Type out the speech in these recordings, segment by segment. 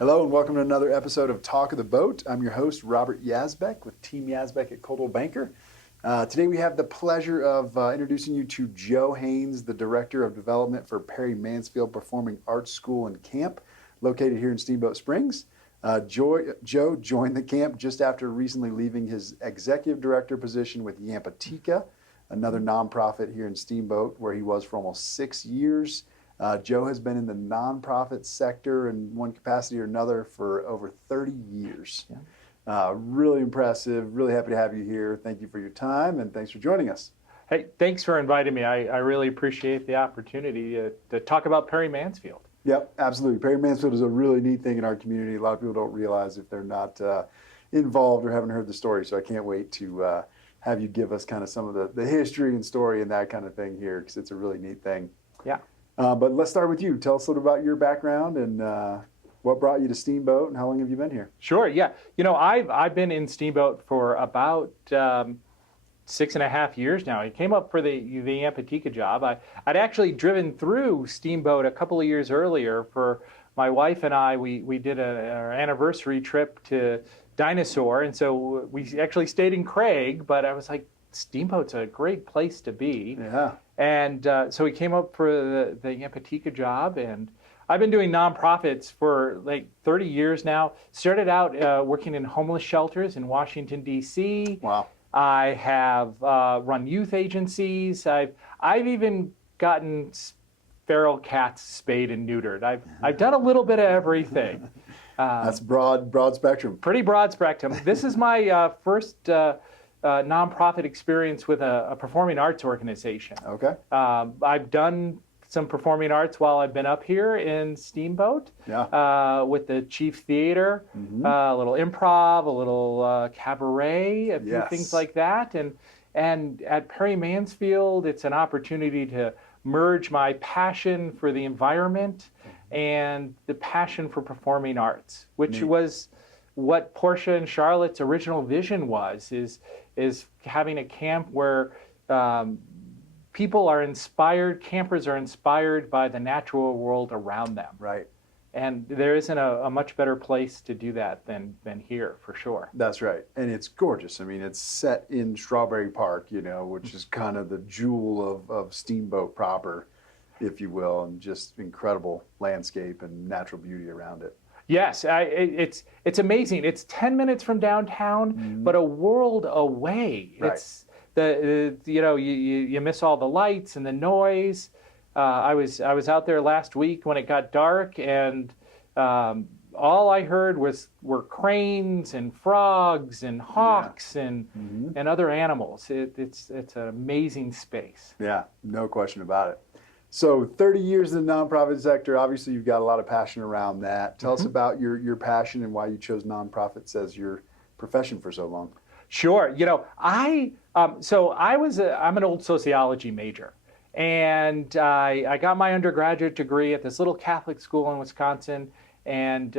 Hello and welcome to another episode of Talk of the Boat. I'm your host, Robert Yazbek with Team Yazbek at Coldwell Banker. Today we have the pleasure of introducing you to Joe Haines, the Director of Development for Perry Mansfield Performing Arts School and Camp, located here in Steamboat Springs. Joe joined the camp just after recently leaving his Executive Director position with Yampatika, another nonprofit here in Steamboat, where he was for almost 6 years. Joe has been in the nonprofit sector in one capacity or another for over 30 years. Yeah. Really impressive. Really happy to have you here. Thank you for your time and thanks for joining us. Hey, thanks for inviting me. I really appreciate the opportunity to talk about Perry Mansfield. Yep, absolutely. Perry Mansfield is a really neat thing in our community. A lot of people don't realize if they're not involved or haven't heard the story. So I can't wait to have you give us kind of some of the history and story and that kind of thing here, because it's a really neat thing. Yeah. But let's start with you. Tell us a little about your background and what brought you to Steamboat and how long have you been here? Sure, yeah. You know, I've been in Steamboat for about 6.5 years now. I came up for the Yampatika job. I'd actually driven through Steamboat a couple of years earlier for my wife and I. We did our anniversary trip to Dinosaur, and so we actually stayed in Craig, but I was like, Steamboat's a great place to be. Yeah. And so we came up for the Yampatika job, and I've been doing nonprofits for like 30 years now. Started out working in homeless shelters in Washington, D.C. Wow. I have run youth agencies. I've even gotten feral cats spayed and neutered. I've done a little bit of everything. That's broad spectrum. Pretty broad spectrum. This is my first nonprofit experience with a performing arts organization. Okay. I've done some performing arts while I've been up here in Steamboat. Yeah. With the Chief Theater, a little improv, a little cabaret, a few things like that. And at Perry Mansfield, it's an opportunity to merge my passion for the environment and the passion for performing arts, which was what Portia and Charlotte's original vision was, is having a camp where people are inspired, campers are inspired by the natural world around them. Right. And there isn't a much better place to do that than here, for sure. That's right. And it's gorgeous. I mean, it's set in Strawberry Park, which is kind of the jewel of Steamboat proper, if you will, and just incredible landscape and natural beauty around it. Yes, it's amazing. It's 10 minutes from downtown, but a world away. Right. It's you miss all the lights and the noise. I was out there last week when it got dark, and all I heard were cranes and frogs and hawks and other animals. It's an amazing space. Yeah, no question about it. So 30 years in the nonprofit sector, obviously you've got a lot of passion around that. Tell us about your passion and why you chose nonprofits as your profession for so long. Sure. I'm an old sociology major, and I got my undergraduate degree at this little Catholic school in Wisconsin, and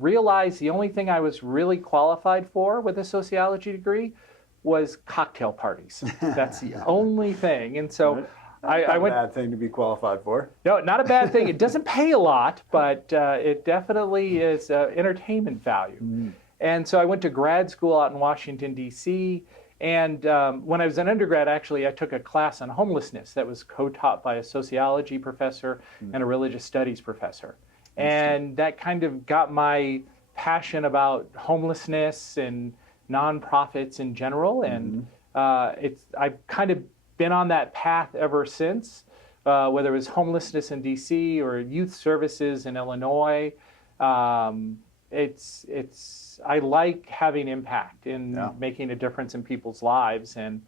realized the only thing I was really qualified for with a sociology degree was cocktail parties. That's the only thing. And so I went. Not a bad thing to be qualified for. No, not a bad thing. It doesn't pay a lot, but it definitely is entertainment value. And so I went to grad school out in Washington, D.C., and when I was an undergrad, actually, I took a class on homelessness that was co-taught by a sociology professor and a religious studies professor. And that kind of got my passion about homelessness and nonprofits in general. And I've kind of been on that path ever since, whether it was homelessness in D.C. or youth services in Illinois. I like having impact in making a difference in people's lives, and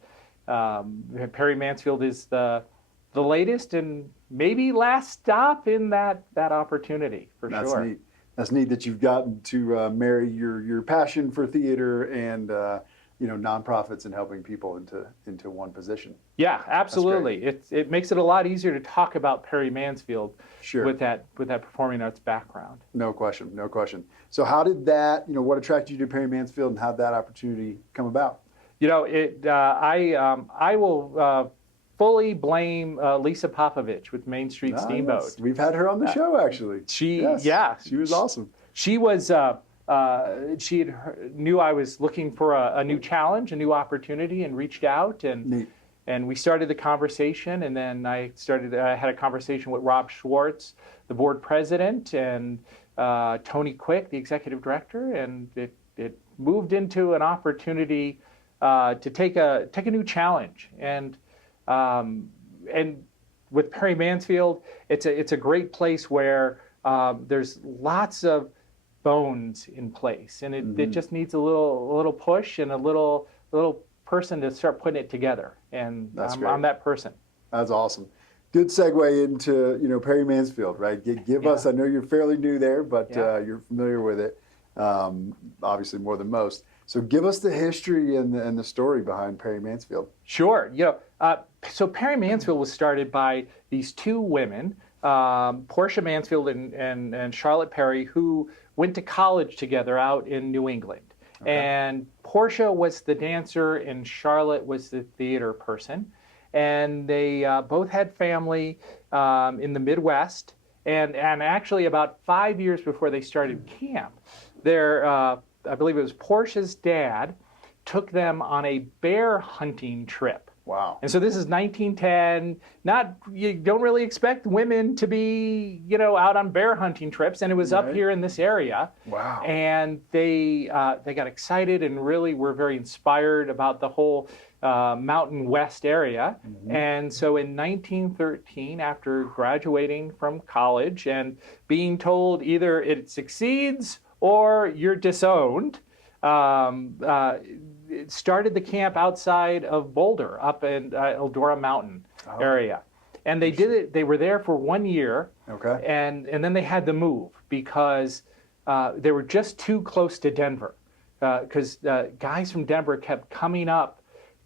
Perry Mansfield is the latest and maybe last stop in that opportunity, for sure. That's neat. That's neat that you've gotten to marry your passion for theater and nonprofits and helping people into one position. Yeah, absolutely. It makes it a lot easier to talk about Perry Mansfield with that performing arts background. No question, no question. So how did that, what attracted you to Perry Mansfield, and how did that opportunity come about? I will fully blame Lisa Popovich with Main Street Steamboat. We've had her on the show, actually. She was awesome. she was knew I was looking for a new challenge, a new opportunity, and reached out and we started the conversation. And then I had a conversation with Rob Schwartz, the board president, and Tony Quick, the executive director, and it moved into an opportunity to take a new challenge. And with Perry Mansfield, it's a great place where there's lots of bones in place, and it just needs a little push and a little person to start putting it together. And I'm that person. That's awesome. Good segue into Perry Mansfield, right? Give us. I know you're fairly new there, but you're familiar with it, obviously more than most. So give us the history and the story behind Perry Mansfield. Sure. So Perry Mansfield was started by these two women, Portia Mansfield and Charlotte Perry, who went to college together out in New England. Okay. And Portia was the dancer and Charlotte was the theater person. And they both had family in the Midwest. And actually about 5 years before they started camp, I believe it was Portia's dad, took them on a bear hunting trip. Wow. And so this is 1910. You don't really expect women to be, out on bear hunting trips, and it was up here in this area. Wow. And they got excited and really were very inspired about the whole Mountain West area. Mm-hmm. And so in 1913, after graduating from college and being told either it succeeds or you're disowned, started the camp outside of Boulder, up in Eldora Mountain area. And they did it. They were there for 1 year. Okay. And then they had to move because they were just too close to Denver. Because guys from Denver kept coming up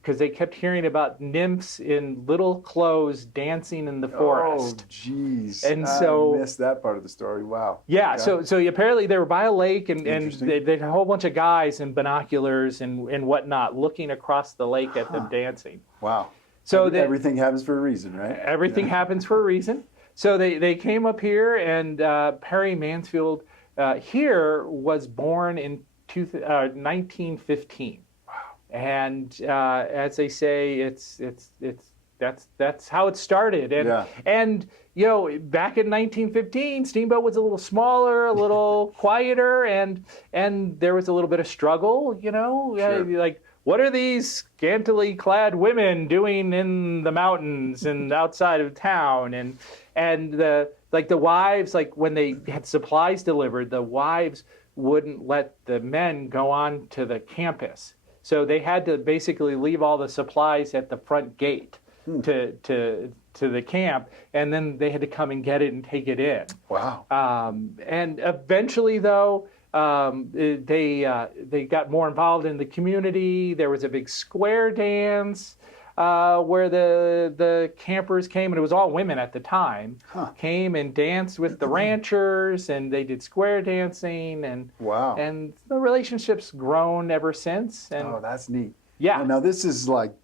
because they kept hearing about nymphs in little clothes dancing in the forest. Oh, geez. And so I missed that part of the story. Wow. Yeah. Okay. So apparently they were by a lake, and they had a whole bunch of guys in binoculars and whatnot looking across the lake at them dancing. Wow. So everything happens for a reason, right? Everything happens for a reason. So they came up here, and Perry Mansfield here was born in 1915. And as they say, that's how it started. And back in 1915, Steamboat was a little smaller, a little quieter, and there was a little bit of struggle. Sure. Like, what are these scantily clad women doing in the mountains and outside of town? And the wives, like when they had supplies delivered, the wives wouldn't let the men go on to the campus. So they had to basically leave all the supplies at the front gate to the camp, and then they had to come and get it and take it in. Wow. And eventually, though, they got more involved in the community. There was a big square dance where the campers came, and it was all women at the time, came and danced with the ranchers, and they did square dancing, and wow. And the relationship's grown ever since. And oh, that's neat. Yeah. Now this is like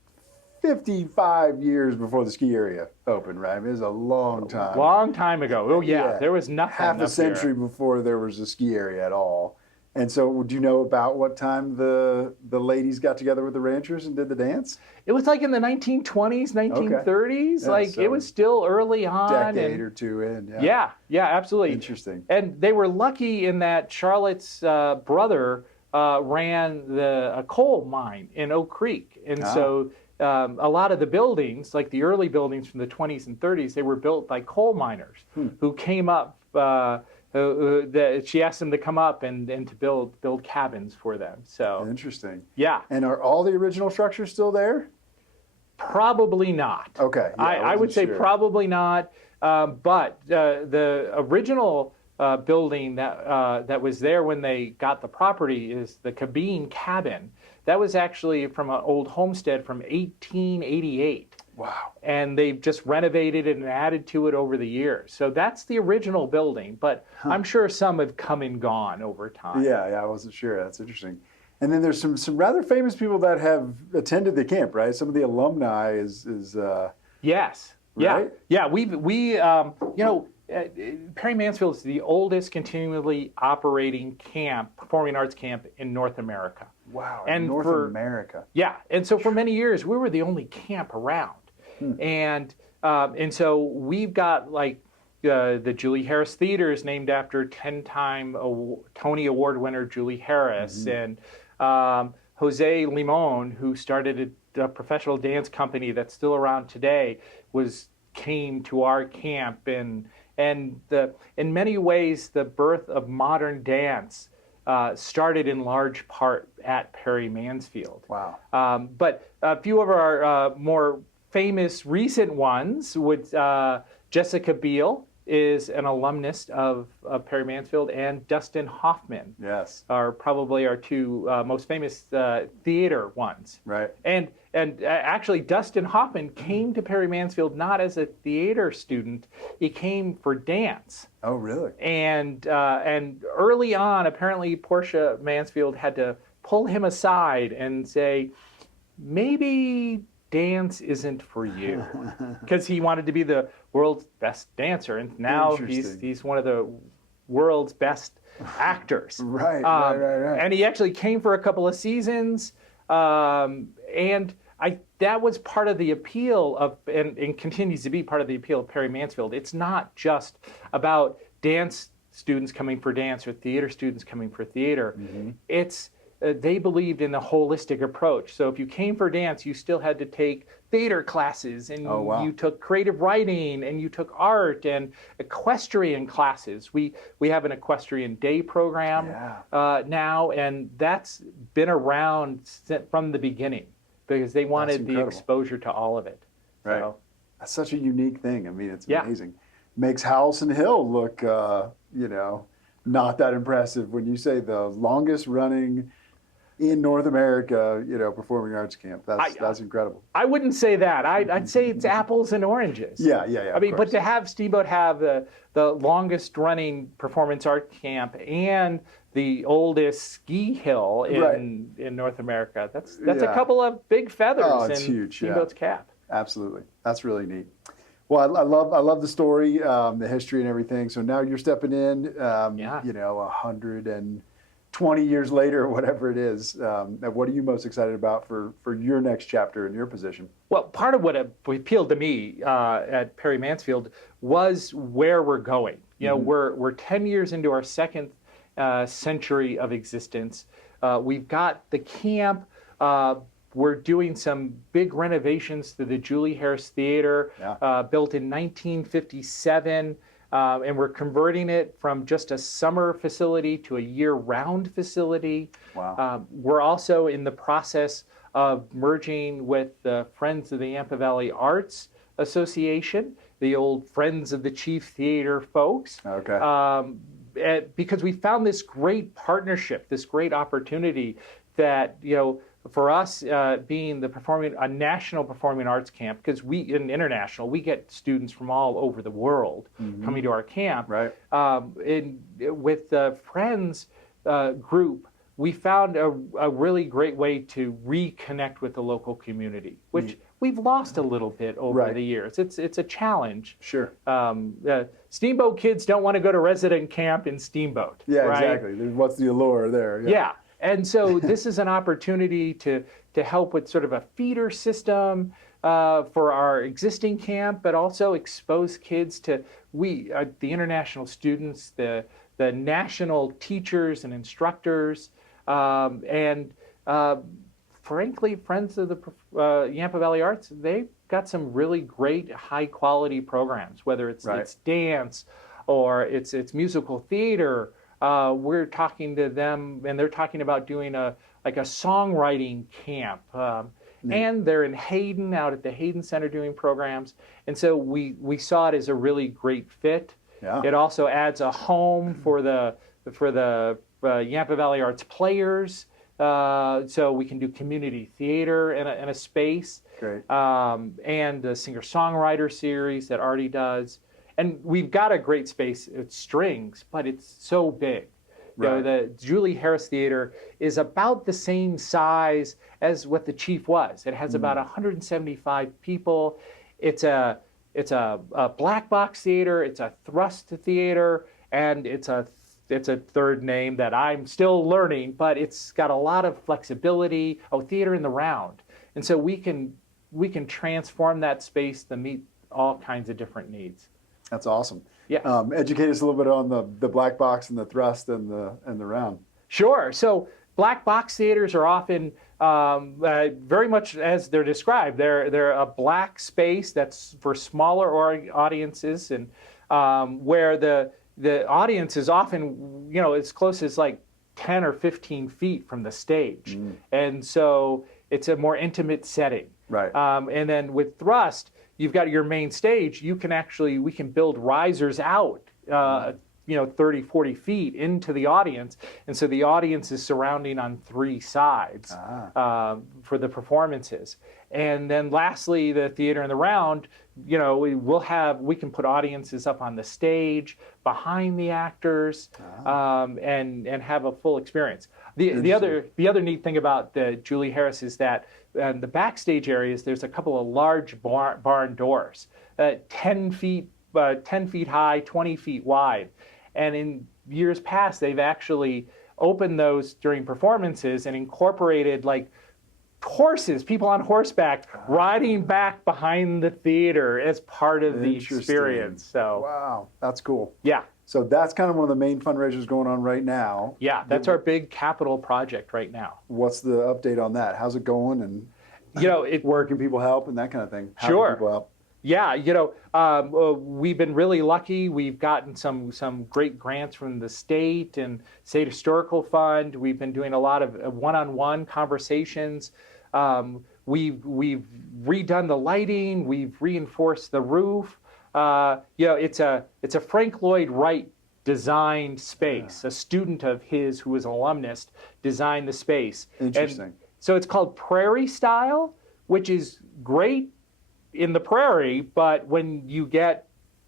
55 years before the ski area opened, right? I mean, it was a long time. Long time ago. Oh yeah, there was nothing. Half a century before there was a ski area at all. And so, do you know about what time the ladies got together with the ranchers and did the dance? It was like in the 1920s, 1930s. Okay. Like, so it was still early on. Decade or two in. Yeah, absolutely. Interesting. And they were lucky in that Charlotte's brother ran a coal mine in Oak Creek. And so a lot of the buildings, like the early buildings from the 20s and 30s, they were built by coal miners who came up. She asked them to come up and to build cabins for them. So interesting. Yeah. And are all the original structures still there? Probably not. Okay. Yeah, I would say probably not. But the original building that was there when they got the property is the Cabine Cabin. That was actually from an old homestead from 1888. Wow. And they've just renovated it and added to it over the years. So that's the original building, but I'm sure some have come and gone over time. Yeah, I wasn't sure. That's interesting. And then there's some rather famous people that have attended the camp, right? Some of the alumni is yes. Right? Yeah. We Perry Mansfield is the oldest continually operating camp, performing arts camp in North America. Wow, And North America. Yeah, and so for many years we were the only camp around, and so we've got like the Julie Harris Theater is named after 10-time Tony Award winner Julie Harris, and Jose Limon, who started a professional dance company that's still around today, came to our camp, and in many ways the birth of modern dance started in large part at Perry Mansfield. Wow. But a few of our more famous recent ones would Jessica Biel is an alumnus of Perry Mansfield, and Dustin Hoffman are probably our two most famous theater ones. Right. And actually, Dustin Hoffman came to Perry Mansfield not as a theater student; he came for dance. Oh, really? And early on, apparently, Portia Mansfield had to pull him aside and say, maybe dance isn't for you, because he wanted to be the world's best dancer, and now he's one of the world's best actors. Right. And he actually came for a couple of seasons, and that was part of the appeal of, and continues to be part of the appeal of Perry Mansfield. It's not just about dance students coming for dance or theater students coming for theater. It's they believed in the holistic approach. So if you came for dance, you still had to take theater classes, and you took creative writing, and you took art and equestrian classes. We have an equestrian day program now, and that's been around from the beginning because they wanted the exposure to all of it. Right. So, that's such a unique thing. I mean, it's amazing. Makes Howelson Hill look, not that impressive when you say the longest running in North America, performing arts camp. That's incredible. I wouldn't say that. I'd say it's apples and oranges. Yeah. I mean, but to have Steamboat have the longest running performance art camp and the oldest ski hill in North America, that's a couple of big feathers in Steamboat's cap. Absolutely. That's really neat. Well, I love the story, the history and everything. So now you're stepping in, 120 years later, or whatever it is. What are you most excited about for your next chapter in your position? Well, part of what appealed to me at Perry Mansfield was where we're going. We're 10 years into our second century of existence. We've got the camp. We're doing some big renovations to the Julie Harris Theater, built in 1957. And we're converting it from just a summer facility to a year-round facility. Wow. We're also in the process of merging with the Friends of the Yampa Valley Arts Association, the old Friends of the Chief Theater folks. Okay. Because we found this great partnership, this great opportunity that, for us being a national performing arts camp, because international, we get students from all over the world coming to our camp. Right. With the Friends group, we found a really great way to reconnect with the local community, which we've lost a little bit over the years. It's a challenge. Sure. Steamboat kids don't want to go to resident camp in Steamboat. Yeah, right? exactly. What's the allure there? Yeah. And so this is an opportunity to help with sort of a feeder system for our existing camp, but also expose kids to the international students, the national teachers and instructors, and frankly, Friends of the Yampa Valley Arts, they've got some really great high-quality programs, whether it's dance or it's musical theater. We're talking to them, and they're talking about doing a songwriting camp. And they're in Hayden, out at the Hayden Center doing programs. And so we saw it as a really great fit. Yeah. It also adds a home for the Yampa Valley Arts players. So we can do community theater in a space. Great. And the singer-songwriter series that Artie does. And we've got a great space. It's strings, but it's so big. Right. The Julie Harris Theater is about the same size as what the Chief was. It has about 175 people. It's a a black box theater, it's a thrust theater, and it's a third name that I'm still learning, but it's got a lot of flexibility. Oh, theater in the round. And so we can transform that space to meet all kinds of different needs. That's awesome. Yeah. Educate us a little bit on the black box and the thrust and the round. Sure. So black box theaters are often very much as they're described. They're a black space that's for smaller audiences, and where the audience is often, as close as like 10 or 15 feet from the stage. And so it's a more intimate setting. Right. And then with thrust, you've got your main stage. We can build risers out, 30, 40 feet into the audience. And so the audience is surrounding on three sides for the performances. And then lastly, the theater in the round, we can put audiences up on the stage, behind the actors, and have a full experience. The other neat thing about the Julie Harris is that in the backstage areas, there's a couple of large barn doors, 10 feet high, 20 feet wide. And in years past, they've actually opened those during performances and incorporated like horses, people on horseback riding back behind the theater as part of the experience. So wow, that's cool. Yeah. So that's kind of one of the main fundraisers going on right now. Yeah, that's our big capital project right now. What's the update on that? How's it going? And where can people help and that kind of thing? How Sure. can people help? Yeah, we've been really lucky. We've gotten some great grants from the state and State Historical Fund. We've been doing a lot of one-on-one conversations. We've redone the lighting. We've reinforced the roof. It's a Frank Lloyd Wright designed space. A student of his who was an alumnus designed the space. Interesting. And so it's called Prairie Style, which is great in the prairie, but when you get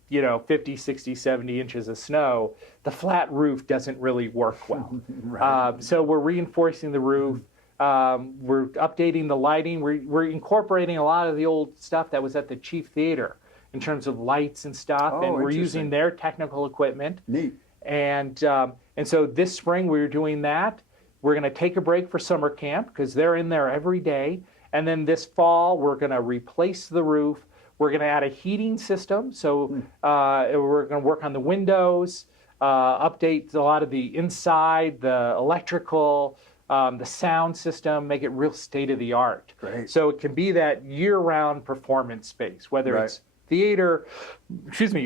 50, 60, 70 inches of snow, the flat roof doesn't really work well. Right. So we're reinforcing the roof. We're updating the lighting. We're incorporating a lot of the old stuff that was at the Chief Theater in terms of lights and stuff, and we're using their technical equipment. Neat. And so this spring we're doing that. We're going to take a break for summer camp because they're in there every day. And then this fall, we're going to replace the roof. We're going to add a heating system. So we're going to work on the windows, update a lot of the inside, the electrical, the sound system, make it real state-of-the-art. Great. So it can be that year-round performance space, whether it's theater,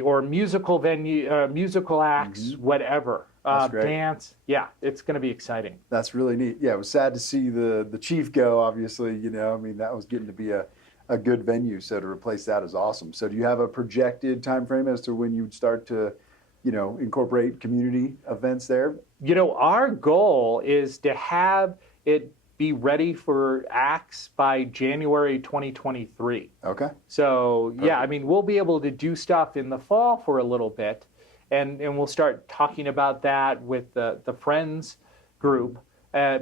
or musical venue, musical acts, whatever. Dance. Yeah, it's going to be exciting. That's really neat. Yeah, it was sad to see the Chief go, obviously. That was getting to be a good venue. So to replace that is awesome. So do you have a projected time frame as to when you'd start to, incorporate community events there? Our goal is to have it be ready for acts by January 2023. Okay. So, we'll be able to do stuff in the fall for a little bit. And we'll start talking about that with the Friends group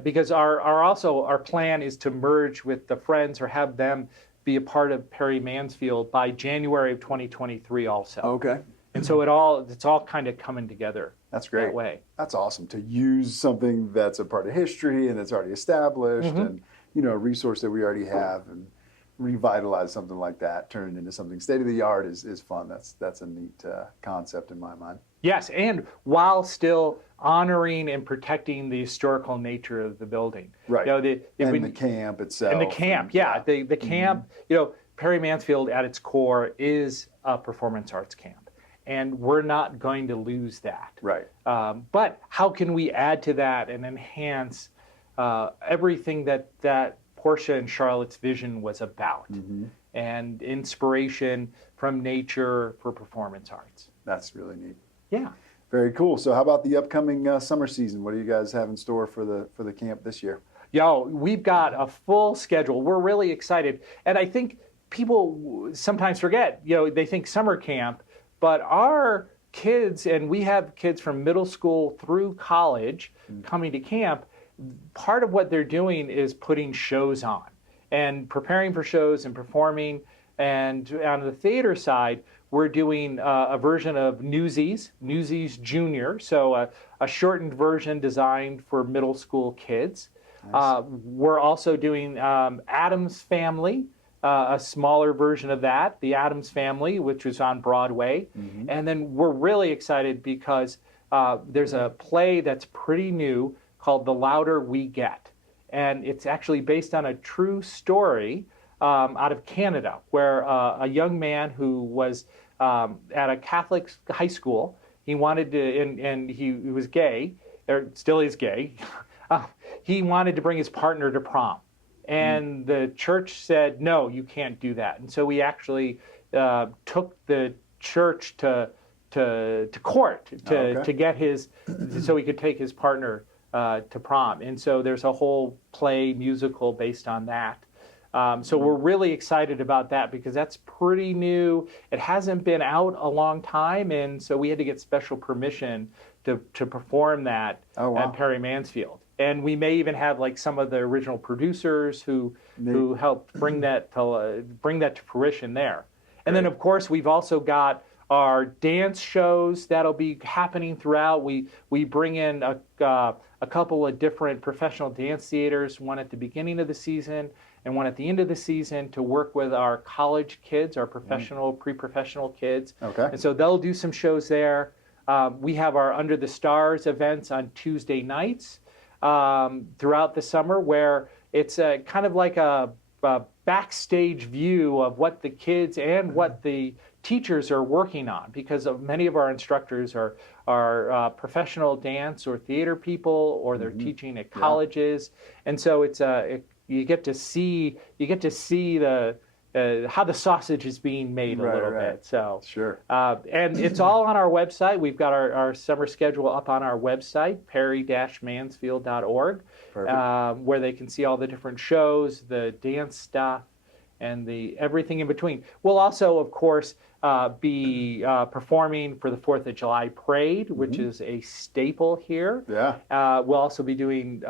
because our plan is to merge with the Friends or have them be a part of Perry Mansfield by January of 2023 also. Okay. And so it's all kind of coming together. That's great. That way. That's awesome to use something that's a part of history and that's already established and a resource that we already have and revitalize something like that, turn it into something state of the art is fun. That's a neat concept in my mind. Yes, and while still honoring and protecting the historical nature of the building. Right. the camp itself. And the camp, the camp. Perry Mansfield at its core is a performance arts camp. And we're not going to lose that. Right. But how can we add to that and enhance everything that Portia and Charlotte's vision was about, and inspiration from nature for performance arts? That's really neat. Yeah. Very cool. So how about the upcoming summer season? What do you guys have in store for the camp this year? We've got a full schedule. We're really excited. And I think people sometimes forget, they think summer camp, but our kids, and we have kids from middle school through college coming to camp, part of what they're doing is putting shows on and preparing for shows and performing. And on the theater side, we're doing a version of Newsies Junior, so a shortened version designed for middle school kids. Nice. We're also doing Addams Family, a smaller version of that, The Addams Family, which is on Broadway. And then we're really excited because there's a play that's pretty new called The Louder We Get. And it's actually based on a true story out of Canada, where a young man who was at a Catholic high school, he wanted to, and he was gay, or still is gay, he wanted to bring his partner to prom. And the church said, no, you can't do that. And so we actually took the church to court to get his, so he could take his partner to prom. And so there's a whole play musical based on that. So we're really excited about that because that's pretty new. It hasn't been out a long time, and so we had to get special permission to perform that at Perry Mansfield. And we may even have like some of the original producers who helped bring that to fruition there. And then of course we've also got our dance shows that'll be happening throughout. We bring in a couple of different professional dance theaters, one at the beginning of the season and one at the end of the season, to work with our college kids, our professional, pre-professional kids. Okay. And so they'll do some shows there. We have our Under the Stars events on Tuesday nights throughout the summer, where it's kind of like a backstage view of what the kids and what the teachers are working on, because many of our instructors are professional dance or theater people, or they're teaching at colleges, and so it's you get to see the how the sausage is being made a little bit. So sure, and it's all on our website. We've got our summer schedule up on our website, perry-mansfield.org, where they can see all the different shows, the dance stuff, and the everything in between. We'll also, of course, be performing for the 4th of July parade, which is a staple here. Yeah. We'll also be doing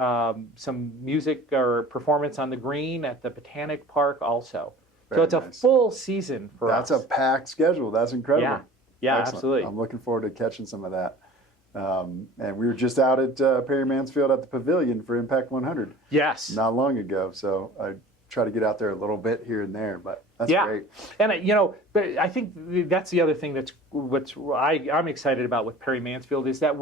some music or performance on the green at the Botanic Park also. So it's a full season for us. That's a packed schedule. That's incredible. Yeah, excellent. Absolutely. I'm looking forward to catching some of that. And we were just out at Perry Mansfield at the Pavilion for Impact 100. Yes. Not long ago. So I try to get out there a little bit here and there, but that's great. And but I think that's the other thing I'm excited about with Perry Mansfield is that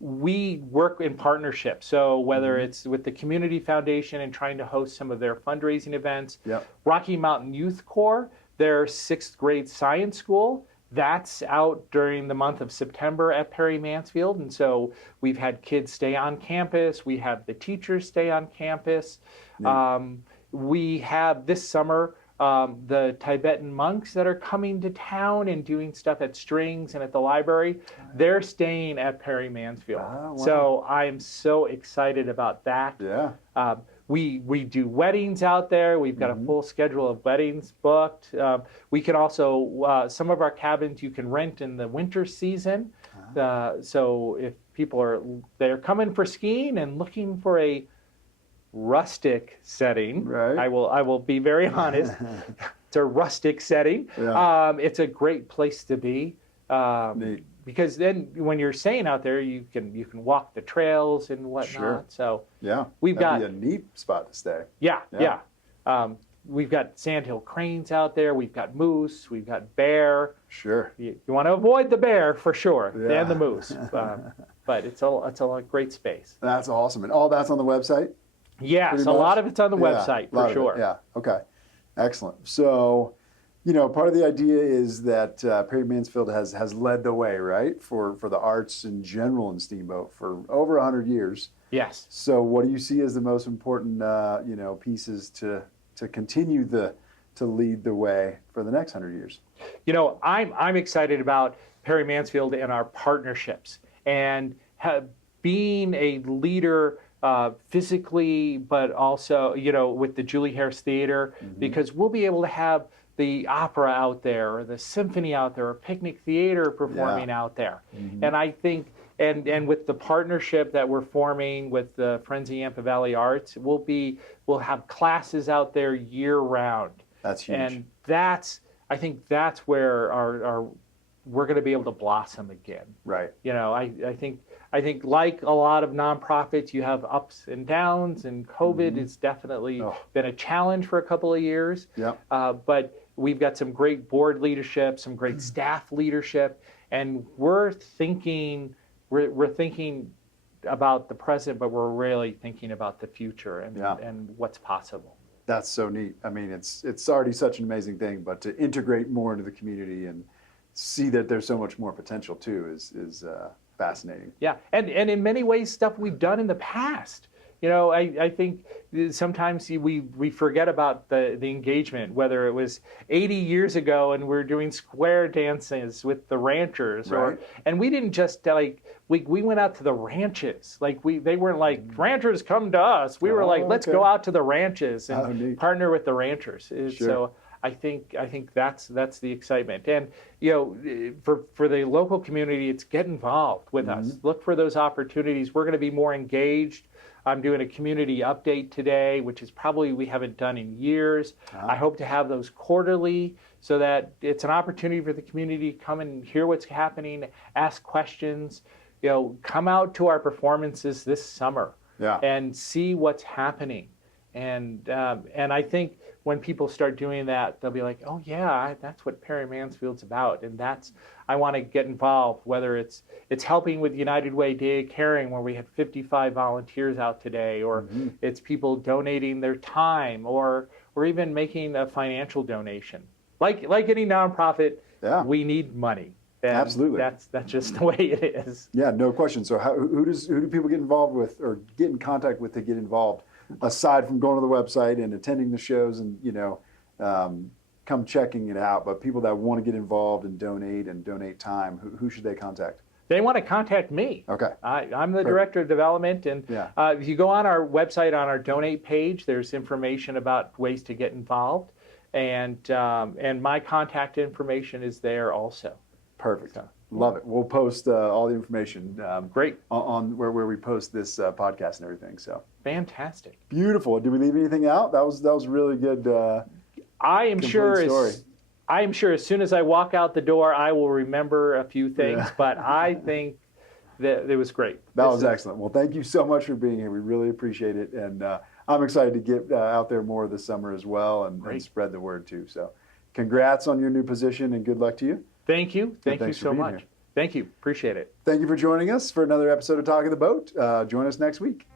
we work in partnership. So whether it's with the Community Foundation and trying to host some of their fundraising events, Rocky Mountain Youth Corps, their 6th grade science school, that's out during the month of September at Perry Mansfield. And so we've had kids stay on campus. We have the teachers stay on campus. We have this summer the Tibetan monks that are coming to town and doing stuff at Strings and at the library. They're staying at Perry Mansfield. Wow. So I'm so excited about that. Yeah. We do weddings out there. We've got a full schedule of weddings booked. We can also, some of our cabins you can rent in the winter season. So if people they're coming for skiing and looking for a rustic setting, I will be very honest. It's a rustic setting. It's a great place to be, because then when you're staying out there, you can walk the trails and whatnot. Sure. So that'd be a neat spot to stay. We've got sandhill cranes out there. We've got moose. We've got bear. Sure. You want to avoid the bear for sure, and the moose. But it's a great space. That's awesome, and all that's on the website. Yes, a lot of it's on the website, for sure. Yeah, okay. Excellent. So, part of the idea is that Perry Mansfield has led the way, right, for the arts in general in Steamboat for over 100 years. Yes. So what do you see as the most important, pieces to continue to lead the way for the next 100 years? I'm excited about Perry Mansfield and our partnerships and being a leader physically, but also, with the Julie Harris Theater, because we'll be able to have the opera out there, or the symphony out there, or picnic theater performing out there. And I think, and with the partnership that we're forming with the Friends of Yampa Valley Arts, we'll have classes out there year round. That's huge. And I think that's where we're going to be able to blossom again. Right. I think like a lot of nonprofits, you have ups and downs, and COVID has definitely been a challenge for a couple of years. Yep. But we've got some great board leadership, some great staff leadership, and we're thinking about the present, but we're really thinking about the future and what's possible. That's so neat. I mean, it's already such an amazing thing, but to integrate more into the community and see that there's so much more potential too is fascinating. Yeah, and in many ways, stuff we've done in the past. I think sometimes we forget about the engagement, whether it was 80 years ago and we're doing square dances with the ranchers, and we didn't just we went out to the ranches. They weren't like, ranchers come to us. We were like, let's go out to the ranches and partner with the ranchers. So I think that's the excitement. And for the local community, it's get involved with us. Look for those opportunities. We're going to be more engaged. I'm doing a community update today, which is probably we haven't done in years. I hope to have those quarterly so that it's an opportunity for the community to come and hear what's happening, ask questions, come out to our performances this summer and see what's happening. And I think when people start doing that, they'll be like, oh yeah, that's what Perry Mansfield's about. And I want to get involved, whether it's helping with United Way Day of Caring, where we had 55 volunteers out today, or it's people donating their time, or even making a financial donation. Like any nonprofit, we need money. And absolutely. That's just the way it is. Yeah, no question. So who do people get involved with or get in contact with to get involved, aside from going to the website and attending the shows and, come checking it out? But people that want to get involved and donate time, who should they contact? They want to contact me. Okay. I'm the Director of Development. And if you go on our website, on our donate page, there's information about ways to get involved. And my contact information is there also. Perfect. So, love it. We'll post all the information. Great. On where we post this podcast and everything. So fantastic. Beautiful. Did we leave anything out? That was really good. I am sure as soon as I walk out the door, I will remember a few things. But I think that it was great. That was excellent. Well, thank you so much for being here. We really appreciate it, and I'm excited to get out there more this summer as well and spread the word too. So, congrats on your new position and good luck to you. Thank you. Thank you so much. Thank you. Appreciate it. Thank you for joining us for another episode of Talk of the Boat. Join us next week.